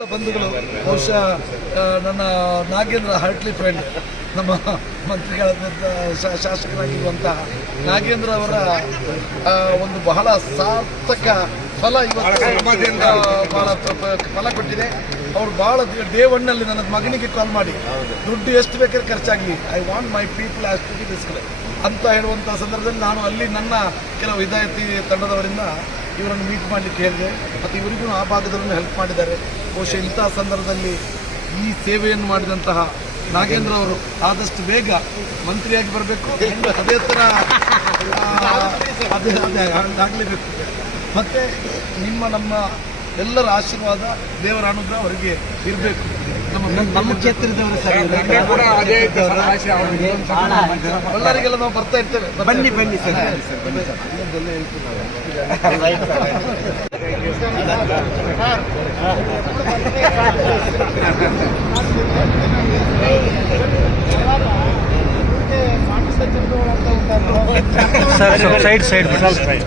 ಬಂಧುಗಳು ಬಹುಶಃ ನನ್ನ ನಾಗೇಂದ್ರ ಹಾರ್ಟ್ಲಿ ಫ್ರೆಂಡ್, ನಮ್ಮ ಮಂತ್ರಿಗಳಾದಂಥ ಶಾಸಕರಾಗಿರುವಂತಹ ನಾಗೇಂದ್ರ ಅವರ ಒಂದು ಬಹಳ ಸಾರ್ಥಕ ಫಲ ಇವತ್ತು ಬಹಳ ಫಲ ಕೊಟ್ಟಿದೆ. ಅವ್ರು ಬಹಳ ಡೇ ಒನ್ನಲ್ಲಿ ನನ್ನ ಮಗನಿಗೆ ಕಾಲ್ ಮಾಡಿ ದುಡ್ಡು ಎಷ್ಟು ಬೇಕಾದ್ರೆ ಖರ್ಚಾಗಲಿ, I want my people as to be describe ಅಂತ ಹೇಳುವಂಥ ಸಂದರ್ಭದಲ್ಲಿ ನಾನು ಅಲ್ಲಿ ನನ್ನ ಕೆಲವು ವಿಧಾಯತಿ ತಂಡದವರಿಂದ ಇವರನ್ನು ಮೀಟ್ ಮಾಡಲಿಕ್ಕೆ ಹೇಳಿದೆ. ಮತ್ತು ಇವರಿಗೂ ಆ ಭಾಗದಲ್ಲೂ ಹೆಲ್ಪ್ ಮಾಡಿದ್ದಾರೆ. ಬಹುಶಃ ಇಂತಹ ಸಂದರ್ಭದಲ್ಲಿ ಈ ಸೇವೆಯನ್ನು ಮಾಡಿದಂತಹ ನಾಗೇಂದ್ರ ಅವರು ಆದಷ್ಟು ಬೇಗ ಮಂತ್ರಿಯಾಗಿ ಬರಬೇಕು. ಅದೇ ಥರ ಅದೇ ಆಗಲೇಬೇಕು. ಮತ್ತು ನಮ್ಮ ಎಲ್ಲರ ಆಶೀರ್ವಾದ, ದೇವರ ಅನುಗ್ರಹ ಅವರಿಗೆ ಇರಬೇಕು. ನಮ್ಮ ಕ್ಷೇತ್ರದವರು ಎಲ್ಲರಿಗೆಲ್ಲ ನಾವು ಬರ್ತಾ ಇರ್ತೇವೆ. ಬನ್ನಿ ಸರ್. ಸೈಡ್